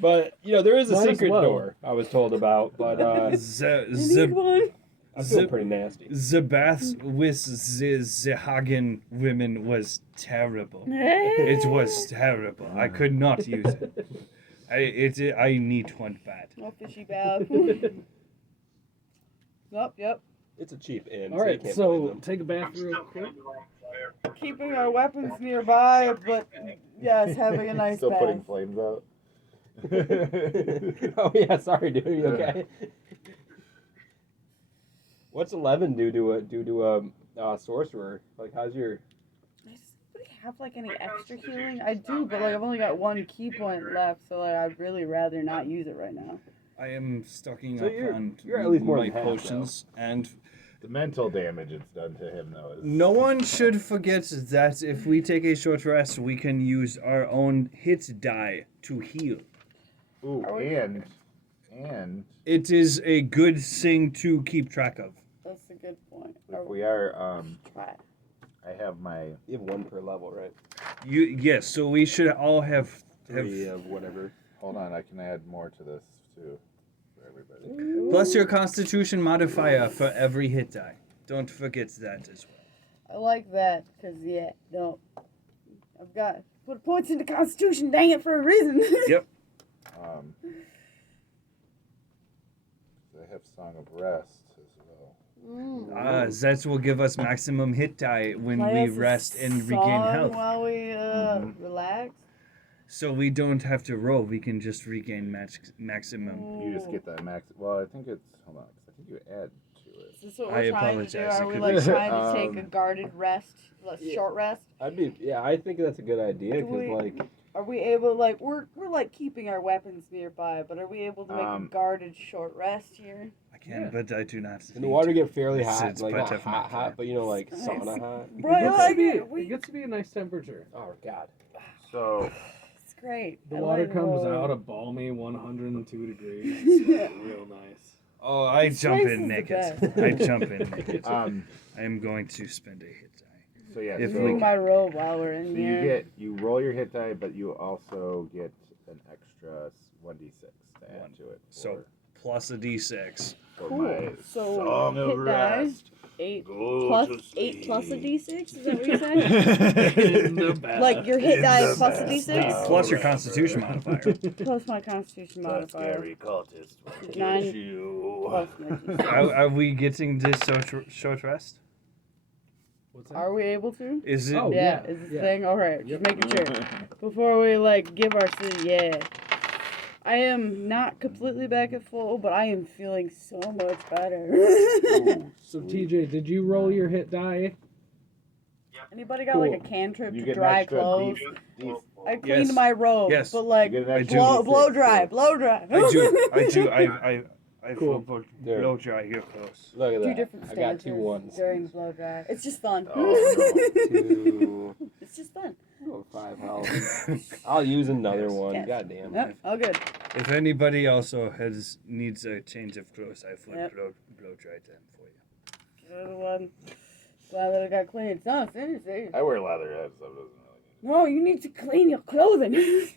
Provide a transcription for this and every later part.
But there is a Might as secret well. door I was told about. But I feel pretty nasty. The bath with the Hagen women was terrible. It was terrible. I could not use it. I need one bad. No fishy bath. Yep. It's a cheap inn. All so you right, can't so blame them. take a bath real quick. Keeping our weapons nearby, but yes, having a nice Still bath. putting flames out. Oh yeah, sorry, dude. You okay? What's 11 do to a sorcerer? Like, how's your? Do we have like any extra healing? I do, but like I've only got one key point left, so like I'd really rather not use it right now. I am stocking So up you're- on you're at least more my than half, potions, and The mental damage it's done to him, though, is... no one should forget that if we take a short rest, we can use our own hit die to heal. Ooh, Are we- and It is a good thing to keep track of. That's a good point. if we are, Try. I have my... You have one per level, right? Yes, so we should all have 3 of whatever. Hold on, I can add more to this, too, for everybody. plus your Constitution modifier for every hit die. Don't forget that as well. I like that because I've got put points into Constitution. Dang it, for a reason. Yep. I have Song of Rest as well. That will give us maximum hit die when Play we us a rest and regain song health. while we relax. So we don't have to roll. We can just regain maximum. You just get that max... Well, I think it's... Hold on, 'cause I think you add to it. Is this what I we're trying to do? apologize, Are it we could like be- trying to take a guarded rest, short rest? I think that's a good idea Do we- because like Are we able like we're like keeping our weapons nearby, but are we able to make a guarded short rest here? I can, but I do not. and the water get fairly It's- hot, it's like part not of my hot, plan. but like Nice. sauna hot. Bro, I like it. It gets to be a nice temperature. Oh god. So, It's great. The I water like comes it. out a balmy 102 degrees. It's real nice. Oh, I jump place in is the naked. best. I jump in naked. so I am going to spend a hit die. yeah, If so, Bring my robe while we're in so here. you roll your hit die, but you also get an extra 1d6 to add to it. So plus a d6. for Cool. my So, Song of hit die. Rest. 8 Go plus to 8 plus a sleep. d6. Is that what you said? In the bath. Like your hit In die the plus a bath. d6 Plus your Constitution modifier. plus my Constitution The modifier scary cultist will kill 9 you. plus my d6. Are we getting this short rest? What's that? Are we able to? Is it? Oh, Yeah, yeah, is this yeah. thing? Alright, just making sure. Before we like give our yeah. I am not completely back at full, but I am feeling so much better. So TJ, did you roll your hit die? Anybody got like a Cool. cantrip You to get an dry extra clothes? D- I cleaned Yes. my robe, Yes. but like You get an extra blow, D6. blow dry, blow dry. I do. I Cool. There. blow dry your clothes. Look at Two that. different I got stances 2 ones. during blow dry. It's just fun. Oh, 2 It's just fun. 5 health. I'll use another one. Yes. God damn. Yep, all good. If anybody also needs a change of clothes, I will Yep. blow dry them for you. Another one. Glad that I got clean. It's not finished. Eh? I wear leather heads, so it doesn't really No, you need to clean your clothing. It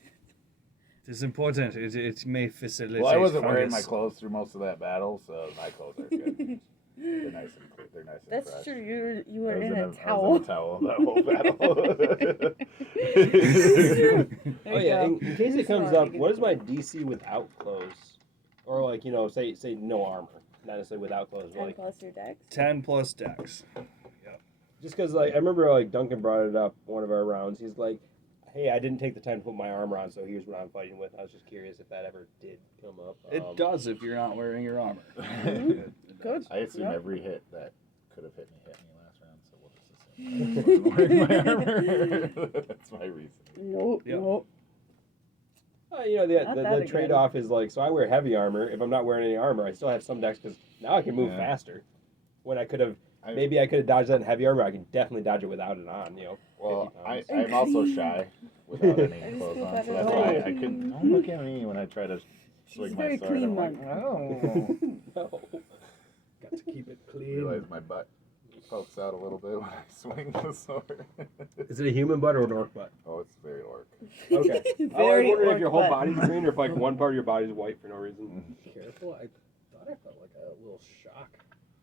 is important. It may facilitate. Well, I wasn't wearing my fungus. clothes through most of that battle, so my clothes are good. They're nice and clean. They're nice and That's fresh. true. You were I was in a I was towel. in a towel that whole battle. There Oh you yeah, go. in case it comes Sorry, up, you can- what is my DC without clothes? Or like, say no armor. Not necessarily without clothes, but 10 like plus your dex. 10 plus dex. just because like I remember like Duncan brought it up one of our rounds. He's like, "Hey, I didn't take the time to put my armor on, so here's what I'm fighting with." I was just curious if that ever did come up. It does if you're not wearing your armor. Good. I assume Yep. every hit that could have hit me last round, so we'll just assume I wasn't wearing my armor. That's my reason. Nope. Yep. Nope. The Not that the again. trade-off is like, so I wear heavy armor. If I'm not wearing any armor, I still have some dex because now I can move Yeah. faster. When I could have, I- maybe I could have dodged that in heavy armor. I can definitely dodge it without it on. Well, 50 I'm also shy without any I just clothes feel on, better so that's when why I- I couldn't. Don't look at me when I try to She's swing a my very sword. clean I'm like, one. oh. Got to keep it I clean. realize my butt. pokes out a little bit when I swing the sword. Is it a human butt or an orc butt? Oh, it's very orc. Okay. I was Very wondering if your whole orc body's green or if like one part of your body's white for no reason. Careful. I thought I felt like a little shock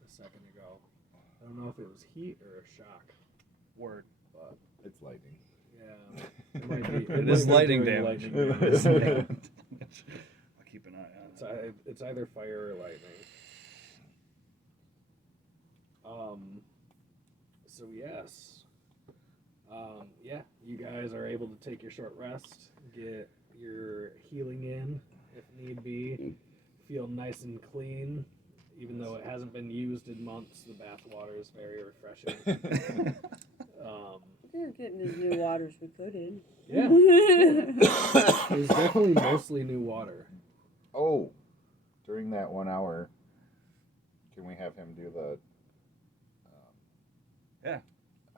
a second ago. I don't know if it was heat or a shock. Word. But It's lightning. yeah. It might be. It might is be lightning doing damage. lightning damage. I'll keep an eye on It's, it. it's either fire or lightning. So yes. Yeah, you guys are able to take your short rest, get your healing in if need be, feel nice and clean. Even though it hasn't been used in months, the bath water is very refreshing. We were getting as new water as we could in. Yeah, it was definitely mostly new water. Oh, during that 1 hour, can we have him do the Yeah.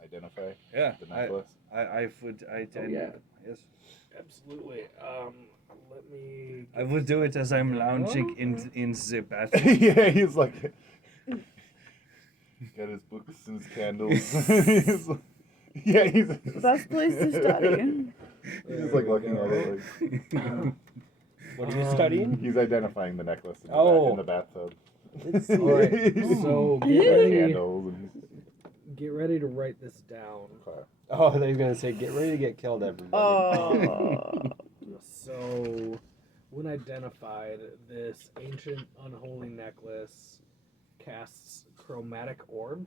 identify Yeah. the necklace? I would. yeah. Yes. Absolutely. Let me. I would do it as I'm lounging in the bathroom. Yeah, he's like got his books and his candles. He's like, yeah, he's Best place to study. He's just like looking at it like What are you studying? he's identifying the necklace in the, Oh. in the bathtub. All right. So get ready. Candles and Get ready to write this down. okay. Oh, they're gonna say, "Get ready to get killed, everybody." Oh. So, when identified, this ancient unholy necklace casts chromatic orb.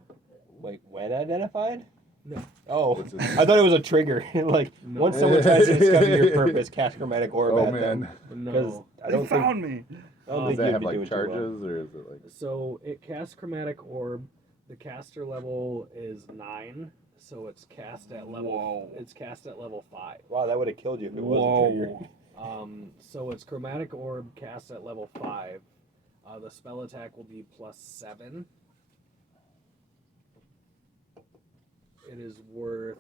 Wait, when identified? No. Oh, What's his- I thought it was a trigger. Like No. once someone tries to discover your purpose, cast chromatic orb Oh at man. them. Because No. I They don't think found me. I don't Does think that you'd have be like doing too well. charges or is it like So, it casts chromatic orb. The caster level is 9, so it's cast at level. Whoa. It's cast at level 5. Wow, that would have killed you if it was a trigger. Whoa. So it's chromatic orb cast at level 5. The spell attack will be +7. It is worth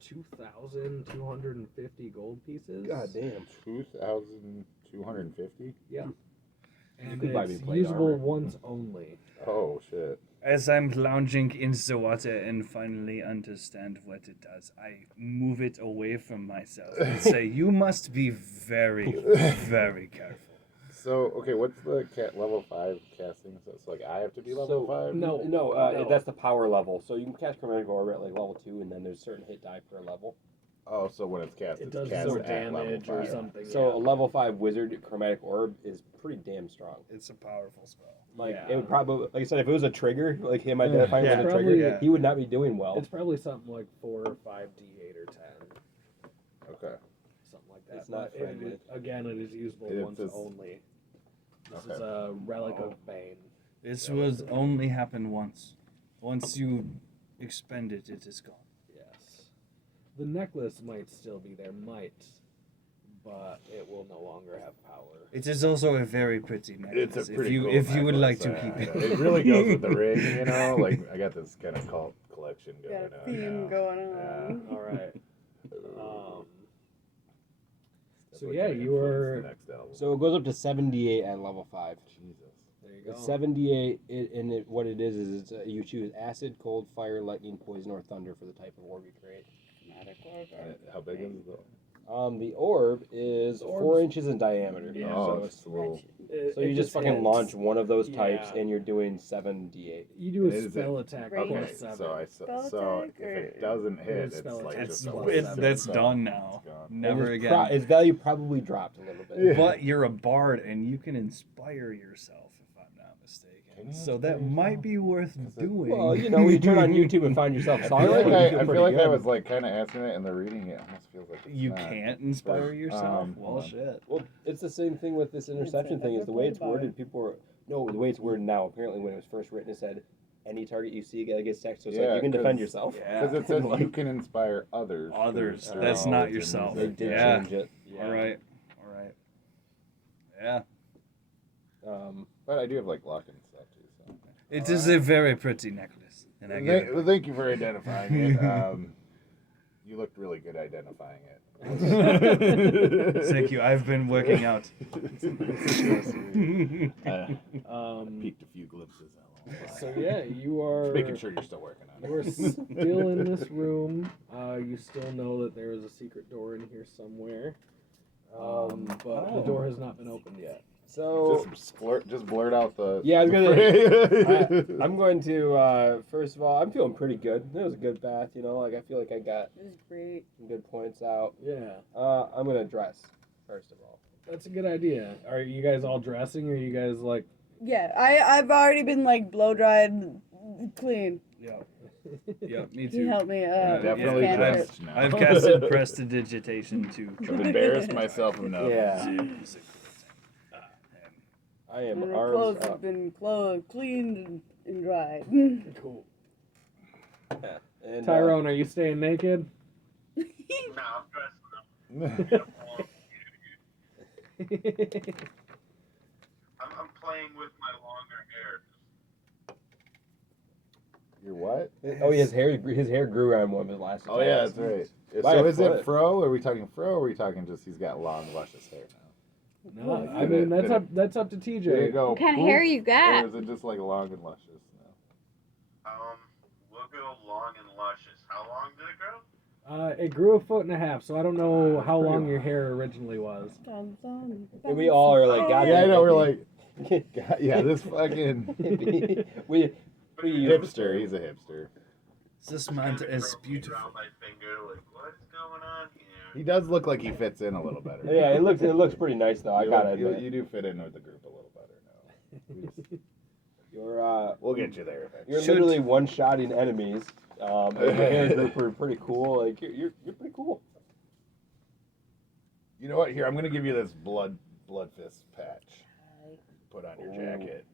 2,250 gold pieces. God damn. 2,250? Yeah. And could buy me it's plate usable armor. once only. Oh shit. As I'm lounging in the water and finally understand what it does, I move it away from myself and say, "You must be very, very careful." So okay, what's the level 5 casting? So it's like I have to be level 5? no. No, No. that's the power level. So you can cast chromatic orb at like level 2, and then there's certain hit die per level. Oh, so when it's cast, It it's does cast more at level damage or 5. something. So a level 5 wizard chromatic orb is pretty damn strong. It's a powerful spell. Like Yeah. it would probably, like I said, if it was a trigger, like him identifying Yeah. with a Probably- trigger, yeah. he would not be doing well. It's probably something like 4 or 5 D8 or 10. Okay. Something like that. It's not But friendly. again, it is usable It's once just- only. This Okay. is a relic Oh. of Bane. This will only happen once. Once you expend it, it is gone. Yes. The necklace might still be there, but it will no longer have power. It is also a very pretty necklace. It's a pretty if you cool if you would like necklace, to keep it. It really goes with the ring, you know? Like, I got this kind of cult collection going Got a on. theme now. going on. Yeah. All right. So Definitely yeah, gonna you influence are. the next album. So it goes up to 78 at level 5. Jesus. There you go. It's 78, what it is it's you choose acid, cold, fire, lightning, poison, or thunder for the type of orb you create. How big is the? The orb is The 4 orb's- inches in diameter. Yeah. Oh, so it's just a little. so you just fucking hits. launch one of those types, Yeah. and you're doing 7d8. You do a Is it- spell attack Range? Okay, plus 7. so Spell if attack, it or- doesn't hit, It's it's spell like attack. just It's a plus little seven. That's so done now. it's gone. Never His again. His value probably dropped a little bit. Yeah. But you're a bard and you can inspire yourself, if I'm not mistaken. Can you So inspire that might yourself? be worth 'Cause it- doing. Well, you know, when you turn on YouTube and find yourself I songwriting, feel like you I feel feel pretty like I good. was like kind of asking it, and the reading it almost feels like it's You not. can't inspire yourself? Well, hold on. shit. Well, it's the same thing with this interception I've thing. Is never the way played it's about worded. it. People are the way it's worded now. Apparently, when it was first written, it said any target you see gets text. So it's Yeah, like you can defend 'cause- yourself. Because it says you can inspire others. through Others. spells That's not and yourself. They did Yeah. change it. Yeah. All right. All right. Yeah. But I do have like luck and stuff too. So. It is a very pretty necklace. And I give Well, thank you for identifying it. You looked really good identifying it. it. Thank you. I've been working out. Peeked a few glimpses. So yeah, you are Just making sure you're still working on you are it. still in this room. You still know that there is a secret door in here somewhere. But the door has not been opened yet. So Just blurt out the. Yeah, I was gonna- phrase. I'm going to first of all, I'm feeling pretty good. It was a good bath, you know. Like I feel like I got This is great. some good points out. Yeah, I'm gonna dress first of all. that's a good idea. Are you guys all dressing, or are you guys like? Yeah, I've already been like blow dried, clean. Yeah. Yeah, me Can you too. help me? Definitely cantrip. dressed now. I've casted prestidigitation too. I've embarrassed myself enough. Yeah. I am My arms clothes up. have been cleaned and dried. Cool. And, Tyrone, are you staying naked? No, I'm dressing up. I'm playing with my longer hair. You're what? oh, his hair grew on one of his last. Oh yeah, attacks. that's right. By So a is foot. it fro? Are we talking fro? Or are we talking just he's got long, luscious hair now? No, I mean that's up to There you TJ. go. What kind of Poof. hair you got? Or is it just like long and luscious now? We'll go long and luscious. How long did it grow? It grew 1.5 feet, so I don't know That's how pretty long long. your hair originally was. And we all are like, God Yeah, I damn know. it, We're Pete. like, God, yeah, this fucking we hipster. He's a hipster. This man is Around beautiful. my finger, like, what is going on here? He does look like he fits in a little better. Yeah, it looks pretty nice though. I You gotta look- admit. you do fit in with the group a little better now. You're We'll get you there eventually. you're literally one-shotting enemies. And your hair group are pretty cool. Like you're pretty cool. You know what? Here, I'm gonna give you this blood fist patch. Put on your Ooh. jacket.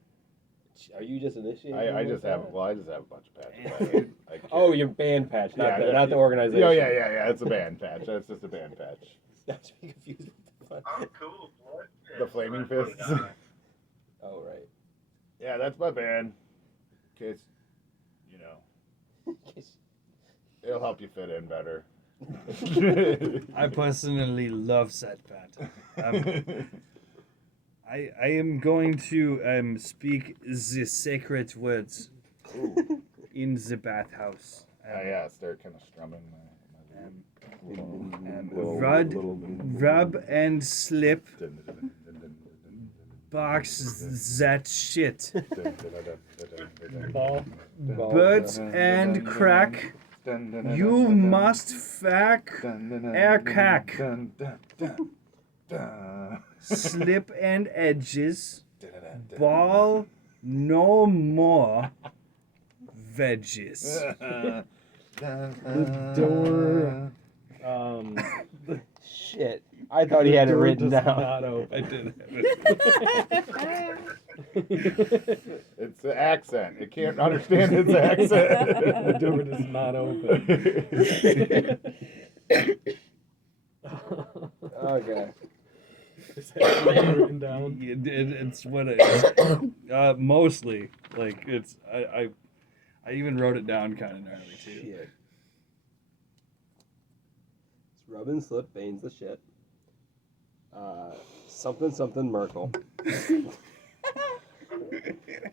Are you just initiating? I with just have that? I just have a bunch of patches. I Oh, your band patch, not Yeah, the, not the organization. Oh yeah. It's a band patch. That's just a band patch. Not to be confused with the fun. Oh, cool. Blood fist. The flaming I put it fists. on. Oh right. Yeah, that's my band. In case, you know, it'll help you fit in better. I personally love that part. I am going to speak the sacred words in the bathhouse. Yeah, start kind of strumming Rub and slip box that shit. Ball. Birds and crack. You must fack air cack. Slip and edges. Ball no more veggies. The door. Shit. I thought he had it door written does down. not I open. did have it. It's an accent. It can't understand its accent. The door does not open. Okay. Is that written down? It's what it is. Mostly, like it's. I even wrote it down kind of gnarly too. Shit. It's rub and slip, Bane's the shit. Something Merkel.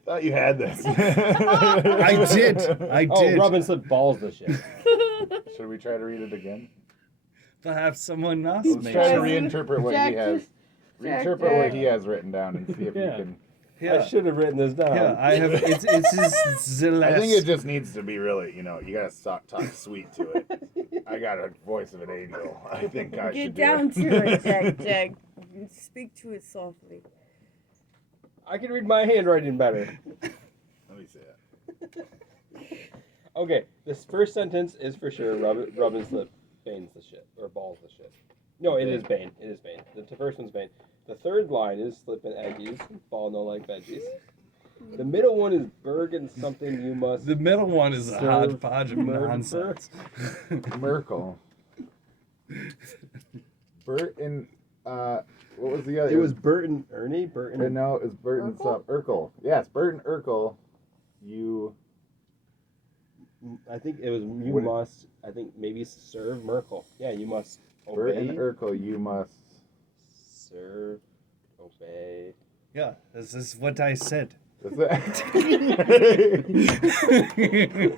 Thought you had this. I did. I Oh, did. rub and slip, balls the shit. Should we try to read it again? Perhaps someone else Let's may. try to Jack- reinterpret what Jack he has. just- Reinterpret Jack- what he has written down and see if Yeah. you can. I should have written this down. Yeah, I have. It's the last. I think it just needs to be really, you gotta talk sweet to it. I got a voice of an angel. I think I Get should down do to it, Jack. Jack. Speak to it softly. I can read my handwriting better. Let me see it. Okay, this first sentence is for sure rub and slip, Bane's the shit. Or balls the shit. No, it is Bane. It is Bane. The first one's Bane. The third line is slip and eggies, ball no like veggies. The middle one is Bergen something you must. The middle one is a Serve hodgepodge of murder. nonsense. Merkel. Bert and what was the other? It was Bert and Ernie. Bert and No, it's Bert and stuff. Urkel. Yes, Bert and Urkel. You. I think it was you What- must. I think maybe serve Merkel. Yeah, you must Bert and obey. Urkel. You must. Serve, obey. Yeah, this is what I said. That's it.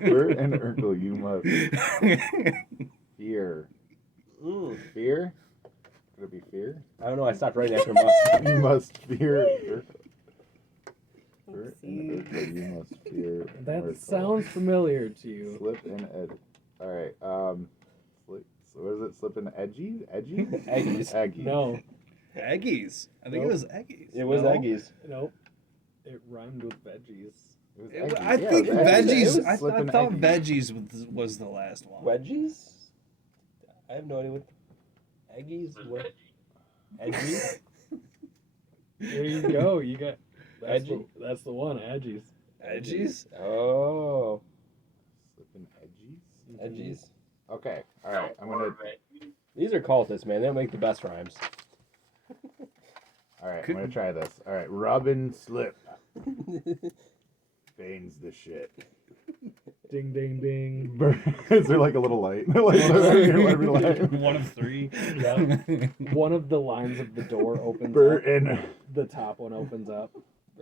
Bert and Urkel, you must fear. Fear? Could it be fear? I don't know. I stopped writing after must. You must fear Urkel. Bert and Urkel, you must fear. That Urkel. sounds familiar to you. Slip and edge. All right. Slip. So what is it? Slip and edgies? Edgies? Eggies. Eggies. No, Eggies. I think it was Eggies. It was No. Eggies. nope. It rhymed with veggies. It was It- eggies. I Yeah, think it was eggies. veggies. It was I slip and thought eggies. veggies was the last one. Wedgies? I have no idea what. Eggies? What? Edgies? There you go. You got Edgy? That's the one. Edgies. Edgies? Oh. Slip and edgies? Edgies. Okay. All right. I'm gonna. These are cultists, man. They don't make the best rhymes. All right. I'm gonna try this. All right. Robin Slip. Bane's the shit. Ding, ding, ding. Is there like a little light? Like, let me light. One of three. One of the lines of the door opens Bert up. and The top one opens up.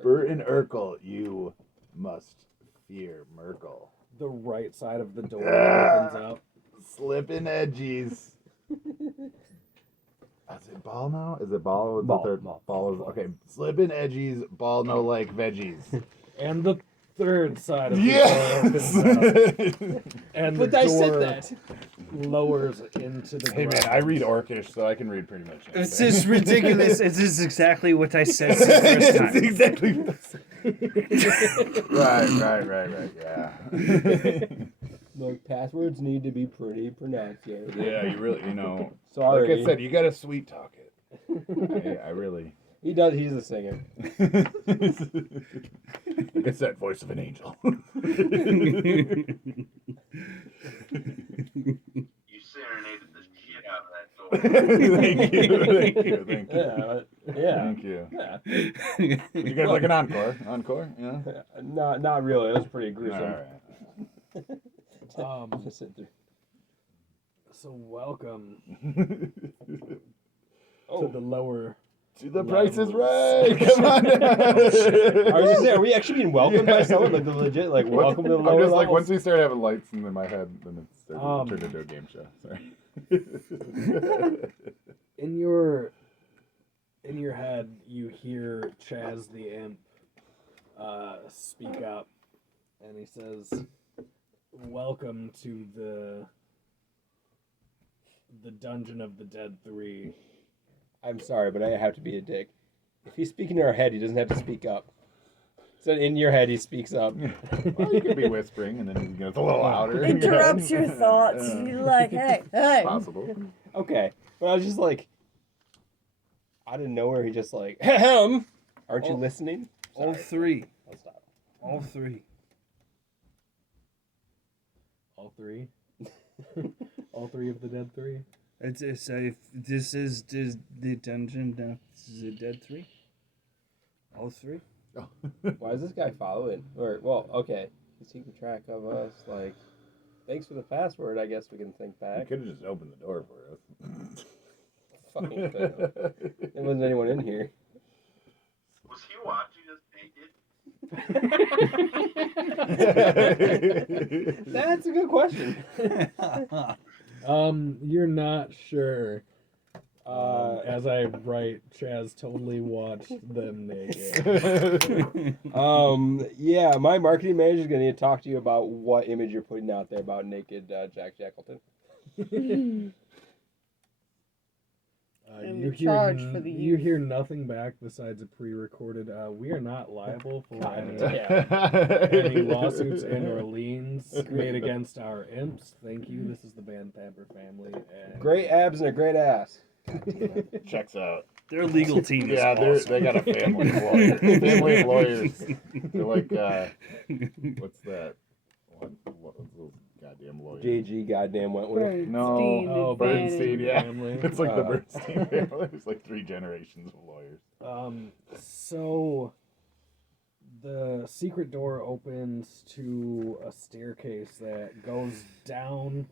Bert and Urkel, you must fear Merkel. The right side of the door Ah. opens up. Slip and edgies. Is it ball now? Is it ball? What's Ball, the third? ball. Ball is okay. Slip and edgies. Ball no like veggies. And the third side of the Yes. door opens up. And the But I said door that. lowers into the Hey man, ground. I read Orcish, so I can read pretty much anything. It's just ridiculous. It's just exactly what I said the first time. It's exactly what I said. Right. Yeah. Look, passwords need to be pretty pronunciated. Yeah, you really, Sorry. like I said, you gotta sweet talk it. I really. He does. He's a singer. Like I said, voice of an angel. You serenaded the shit out of that door. Thank you. Yeah. Thank you. Yeah. Would you guys like an encore? Encore? Yeah. Not really. It was pretty All gruesome. right. To sit through. So welcome Oh, to the lower. The Price is Right. Come on. I was gonna say, are we actually being welcomed by someone like the legit like welcome to the I'm lower just like levels? once we start having lights in my head, then it turned into a game show. Sorry. In your head, you hear Chaz the Imp speak up, and he says, "Welcome to the Dungeon of the Dead 3." I'm sorry, but I have to be a dick. If he's speaking in our head, he doesn't have to speak up. So in your head, he speaks up. Well, you could be whispering, and then he gets a little louder. Interrupts your thoughts. You're like, hey. Possible. Okay, but I was just like, out of nowhere, he just like, ahem. Aren't you Oh. listening? All Sorry. three. I'll stop. All three. All three. All three of the Dead 3. This is the Dungeon of the Dead 3. All three. Why is this guy following? Or, well, okay, he's keeping track of us. Like, thanks for the password. I guess we can think You back. could have just opened the door for us. Fucking thing. There wasn't anyone in here. Was he watching us naked? That's a good question. You're not sure. Uh, As I write, Chaz totally watched them naked. Yeah, my marketing manager is going to need to talk to you about what image you're putting out there about naked Jack Shackleton. I'm You in charge hear, for the you youth. hear nothing back besides a pre-recorded. We are not liable for God any, any lawsuits and or liens made against our imps. Thank you. This is the Band Pamper family. And Great abs and a great ass. Checks out. Their legal team is Yeah, awesome. they got a family of lawyers. Family of lawyers. They're like, what's that? What those goddamn lawyers? JG goddamn Wentworth. Bernstein No. Oh, Advantage. Bernstein, yeah. Family. It's like the Uh, Bernstein family. There's like 3 generations of lawyers. So the secret door opens to a staircase that goes down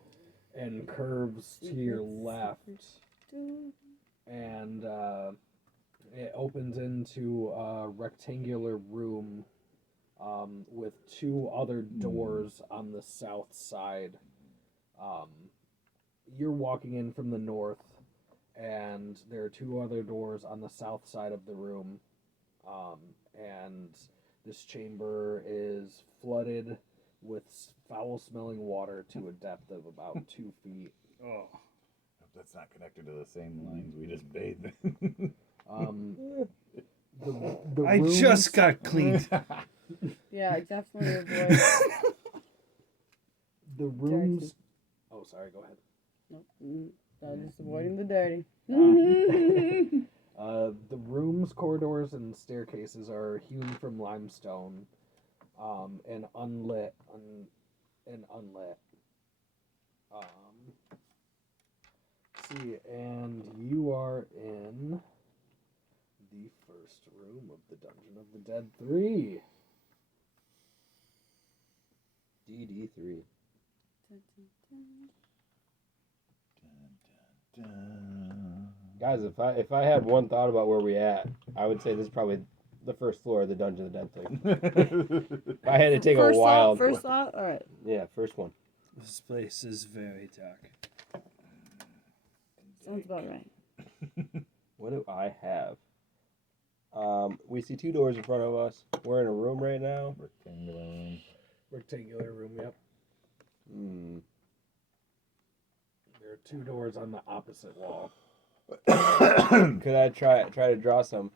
and curves to your left, and it opens into a rectangular room with 2 other doors on the south side. You're walking in from the north, and there are 2 other doors on the south side of the room. And this chamber is flooded with foul-smelling water to a depth of about 2 feet. Oh. Hope that's not connected to the same lines we just bathed in. The I rooms, just got cleaned. Yeah, I definitely avoid. the rooms. Oh, sorry. Go ahead. Nope. I'm just avoiding the dirty. The rooms, corridors, and staircases are hewn from limestone, and unlit. Let's see, and you are in the first room of the Dungeon of the Dead 3. DD3. Guys, if I had one thought about where we at, I would say this is probably the first floor of the Dungeon of the Dead thing. If I had to take a wild. First thought. All right. Yeah, first one. This place is very dark. Sounds about right. What do I have? We see 2 doors in front of us. We're in a room right now. Rectangular room. Rectangular room, yep. Hmm. There are 2 doors on the opposite wall. Could I try to draw some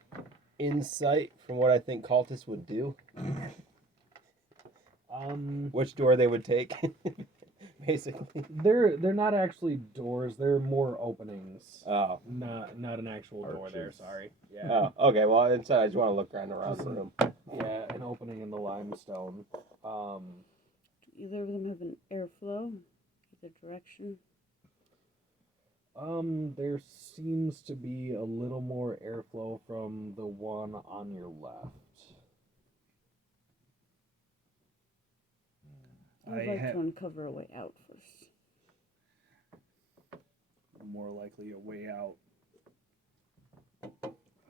insight from what I think cultists would do? Which door they would take, basically. They're not actually doors. They're more openings. Oh. Not an actual door there. Arches. Sorry. Yeah. Oh. Okay. Well, instead I just want to look around the room. Yeah, an opening in the limestone. Do either of them have an airflow? Either direction? There seems to be a little more airflow from the one on your left. I'd like to uncover a way out first. More likely a way out.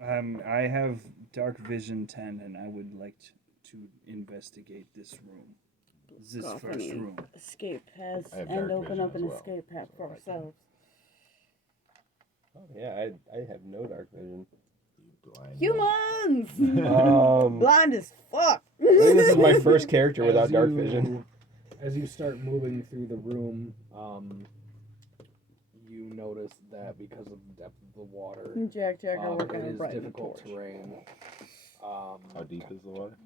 I have dark vision 10, and I would like to investigate this room. This Off first any room. escape paths I have and dark open vision up as an well, escape path for ourselves. Oh, yeah, I have no dark vision. Blind. Humans! Blind as fuck! I think this is my first character without As dark you- vision. As you start moving through the room, you notice that because of the depth of the water, Jack are working it on is brighten the difficult torch. terrain. How deep is the water?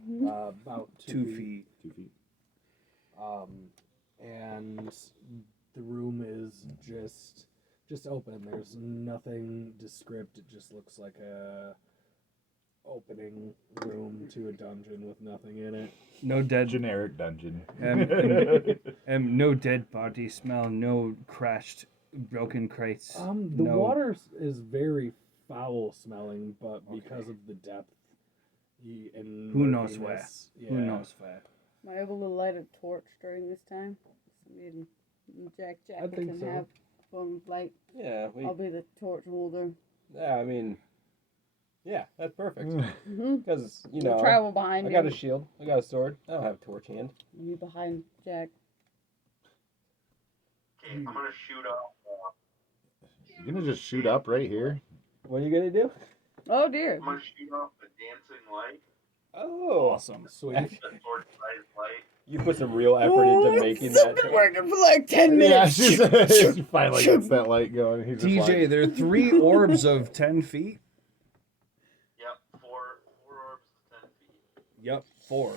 About 2 feet. 2 feet. And the room is just open. There's nothing descript. It just looks like a opening room to a dungeon with nothing in it. No dead. Generic dungeon. No dead body smell. No crashed, broken crates. The no. water is very foul smelling, but because of the depth and Who knows where? murkiness, yeah. Who knows where? Am I able to light a torch during this time? Somebody and Jack I think can so. have one light. Yeah, I'll be the torch holder. yeah, I mean, yeah, that's perfect. Mm-hmm. Because, you We'll know, travel behind I you. got a shield, I got a sword, I don't have a torch hand. You behind Jack. Okay, I'm gonna shoot off. You're gonna just shoot up right here? What are you gonna do? Oh dear. I'm gonna shoot off the dancing light, Oh, Awesome. Sweet. the torch-sized light. You put some real effort into making It's that. been working for like 10 Yeah, minutes. she finally gets that light going. He's just TJ, like, there are 3 orbs of 10 feet. Yep, four orbs to 10 feet. Yep, 4.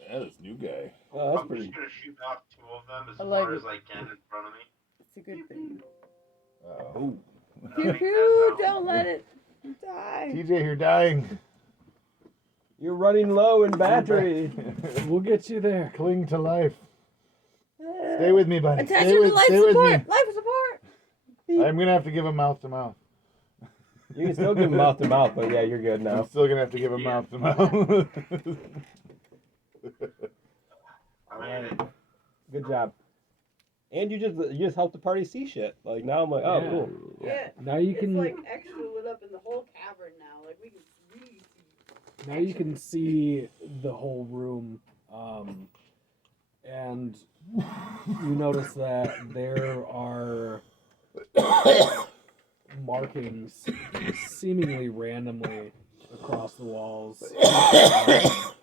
yeah, this new guy. Oh, that's I'm pretty. just gonna shoot off 2 of them as I like far it. as I can in front of me. It's a good thing. Oh. Pew pew, don't let it die. TJ, you're dying. You're running low in battery. We'll get you there. Cling to life. Stay with me, buddy. Attach Stay him with, to life stay with support. me. Life support. I'm gonna have to give him mouth to mouth. You can still give him mouth to mouth, but yeah, you're good I'm now. still gonna have to give him mouth to mouth. I made it. Good job. And you just helped the party see shit. Like now I'm like, oh Yeah. cool. Now you can. actually lit up in the whole cavern now. Like we can really see. Now you can see the whole room, and you notice that there are markings seemingly randomly across the walls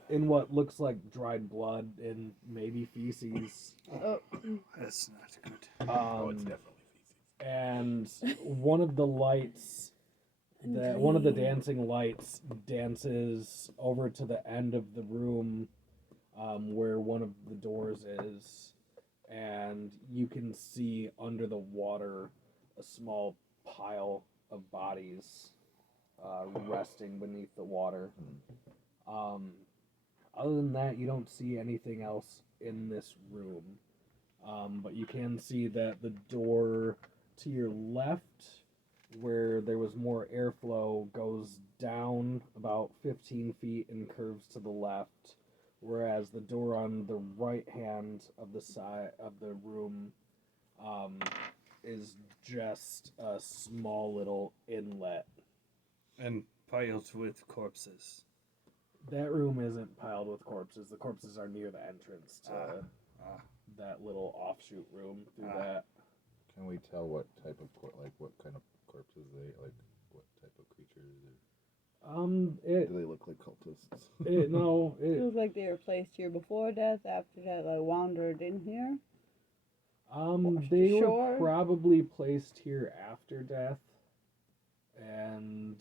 in what looks like dried blood and maybe feces. Oh, That's not good. It's definitely feces. And one of the lights, one of the dancing lights, dances over to the end of the room where one of the doors is, and you can see under the water a small pile of bodies resting beneath the water. Other than that, you don't see anything else in this room. But you can see that the door to your left, where there was more airflow, goes down about 15 feet and curves to the left, whereas the door on the right hand of the side of the room is just a small little inlet. And piled with corpses. That room isn't piled with corpses. The corpses are near the entrance to that little offshoot room through that. Can we tell what type of what kind of corpses what type of creatures? It Do they look like cultists? it no it it feels like they were placed here before death, after death, like wandered in here. they were Sure. probably placed here after death, and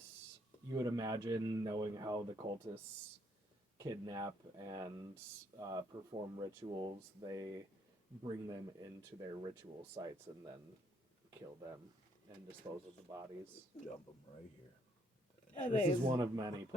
you would imagine, knowing how the cultists kidnap and perform rituals, they bring them into their ritual sites and then kill them and dispose of the bodies. Dump them right here. Are This they is one of many places.